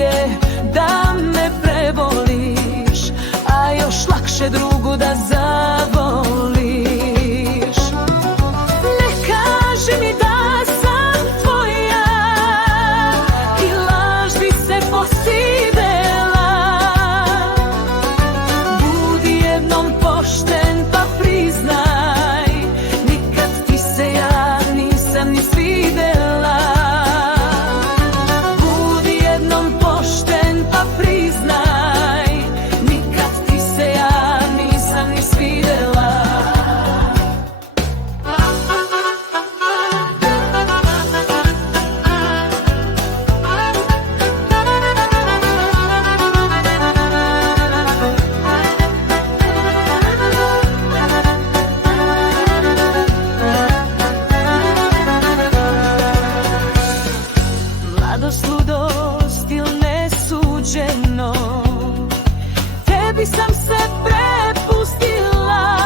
je da me prevoliš, a još lakše drugu da zavoliš. Ne kaži mi da sam tvoja i laž bi se postidela. Budi jednom pošten pa priznaj, nikad ti se ja nisam ni svidela. Budi jednom pošten pa priznaj, nikad ti se ja nisam ni svidela. Mladost, ludost ili nesuđeno, tebi sam se prepustila,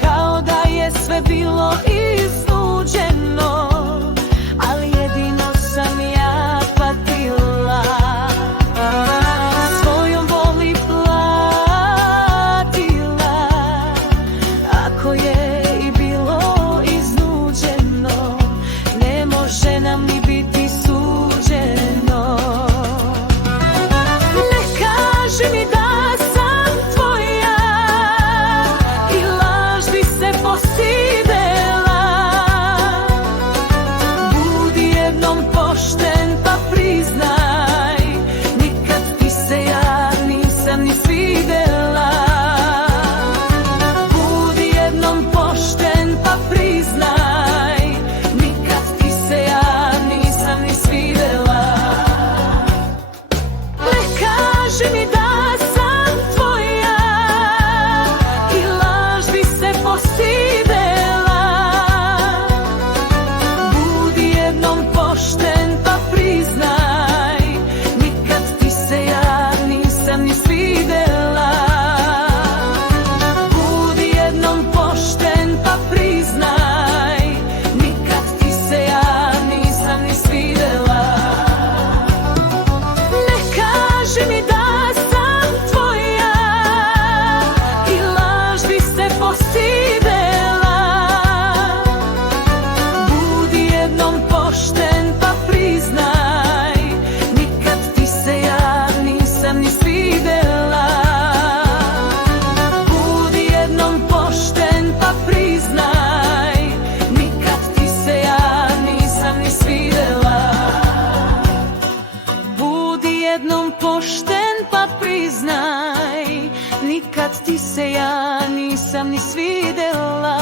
kao da je sve bilo iznuđeno, ali jedino sam ja patila. Svojom voli platila, ako je i bilo iznuđeno, ne može nam ni biti suđeno. Ne kaži mi da sam tvoja i laž bi se postidela. Budi jednom pošten pa priznaj, nikad ti se ja nisam ni svidela. Budi jednom pošten pa priznaj, nikad ti se ja nisam ni svidela. Ne kaži mi da sam tvoja i laž bi se postidela. Budi jednom pošten pa priznaj, nikad ti se ja nisam ni svidela. Budi jednom pošten pa priznaj, nikad ti se ja nisam ni svidela. Ne kaži mi da sam tvoja i laž bi se postidela. Budi jednom pošten pa priznaj, nikad ti se ja nisam ni svidela. Budi jednom pošten pa priznaj, nikad ti se ja nisam ni svidela. Budi jednom pošten pa priznaj, nikad ti se ja nisam ni svidela.